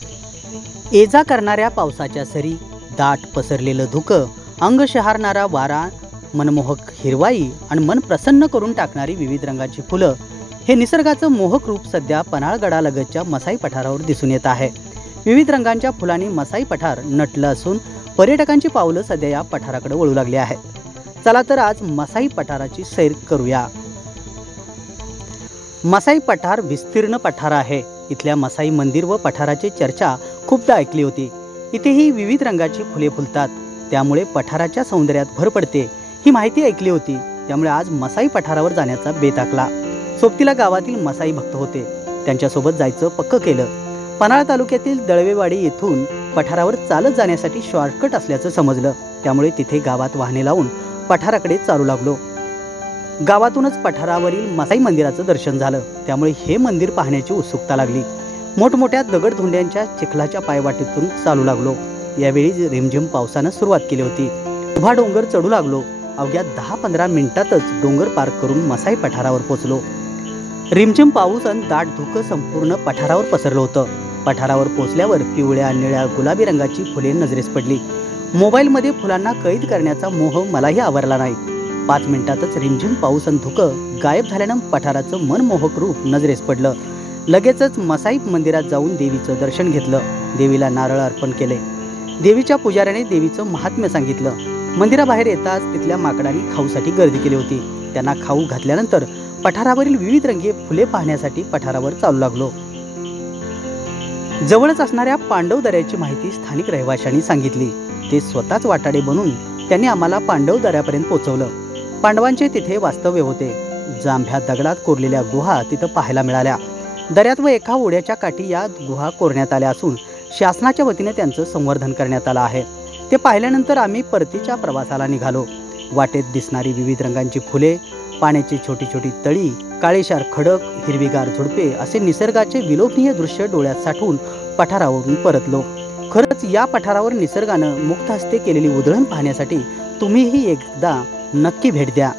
ये जा करणाऱ्या पावसाच्या सरी, दाट पसरलेलं धुकं, अंग शहारणारा वारा, मनमोहक हिरवाई आणि मन प्रसन्न करून टाकणारी विविध रंगाची फुलं, हे निसर्गाचं मोहक रूप सध्या पन्हाळगडालगतच्या मसाई पठारावर दिसून येत आहे। विविध रंगांच्या फुलांनी मसाई पठार नटलं असून पर्यटकांची पावलं सध्या या पठाराकडे वळू लागली आहेत। चला तर आज मसाई पठाराची सैर करूया। मसाई पठार विस्तीर्ण पठार आहे। इथल्या मसाई मंदिर व पठाराची चर्चा खूपदा ऐकली होती। इथेही विविध रंगाची फुले फुलतात, त्यामुळे पठाराच्या सौंदर्यात भर पडते ही माहिती ऐकली होती। त्यामुळे आज मसाई पठारावर जाण्याचा बेत आखला। सोबतीला गावातील मसाई भक्त होते, त्यांच्यासोबत जायचं पक्क केलं। पन्हाळा तालुक्यातील दळवेवाडी येथून पठारावर चालत जाण्यासाठी शॉर्टकट असल्याचं समजलं, त्यामुळे तिथे गावात वाहने लावून पठाराकडे चालू लागलो। गावातूनच पठारावरील मसाई मंदिराचं दर्शन झालं, त्यामुळे हे मंदिर पाहण्याची उत्सुकता लागली। मोठमोठ्या दगडधोंड्यांच्या चिखलाच्या पायवाटेतून चालू लागलो। यावेळी रिमझिम पावसानं सुरुवात केली होती। उभा डोंगर चढू लागलो। अवघ्या 10-15 मिनिटातच डोंगर पार करून मसाई पठारावर पोहोचलो। रिमझिम पाऊस आणि दाट धुकं संपूर्ण पठारावर पसरलं होतं। पठारावर पोहोचल्यावर पिवळ्या, निळ्या, गुलाबी रंगाची फुले नजरेस पडली। मोबाईलमध्ये फुलांना कैद करण्याचा मोह मलाही आवरला नाही। 5 मिनिटातच रिमझिम पाऊस आणि धुकं गायब झाल्यानं पठाराचं मनमोहक रूप नजरेस पडलं। लगेचच मसाई मंदिरात जाऊन देवीचं दर्शन घेतलं। देवीला नारळ अर्पण केले। देवीच्या पुजाऱ्याने देवीचं महात्म्य सांगितलं। मंदिराबाहेर येताच तिथल्या माकडांनी खाऊसाठी गर्दी केली होती। त्यांना खाऊ घातल्यानंतर पठारावरील विविध रंगी फुले पाहण्यासाठी पठारावर चालू लागलो। जवळच असणाऱ्या पांडव दऱ्याची माहिती स्थानिक रहिवाशांनी सांगितली। ते स्वतःच वाटाडे बनून त्यांनी आम्हाला पांडव दऱ्यापर्यंत पोहोचवलं। पांडवांचे तिथे वास्तव्य होते। जांभ्या दगडात कोरलेल्या गुहा तिथं पाहायला मिळाल्या। दऱ्यात व एका ओढ्याच्या काठी या गुहा कोरण्यात आल्या असून शासनाच्या वतीने त्यांचं संवर्धन करण्यात आलं आहे। ते पाहिल्यानंतर आम्ही परतीच्या प्रवासाला निघालो। वाटेत दिसणारी विविध रंगांची फुले, पाण्याची छोटी छोटी तळी, काळेशार खडक, हिरवीगार झुडपे असे निसर्गाचे विलोभनीय दृश्य डोळ्यात साठवून पठारावरून परतलो। खरंच या पठारावर निसर्गानं मुक्त हस्ते केलेली उधळण पाहण्यासाठी तुम्हीही एकदा नक्की भेट द्या।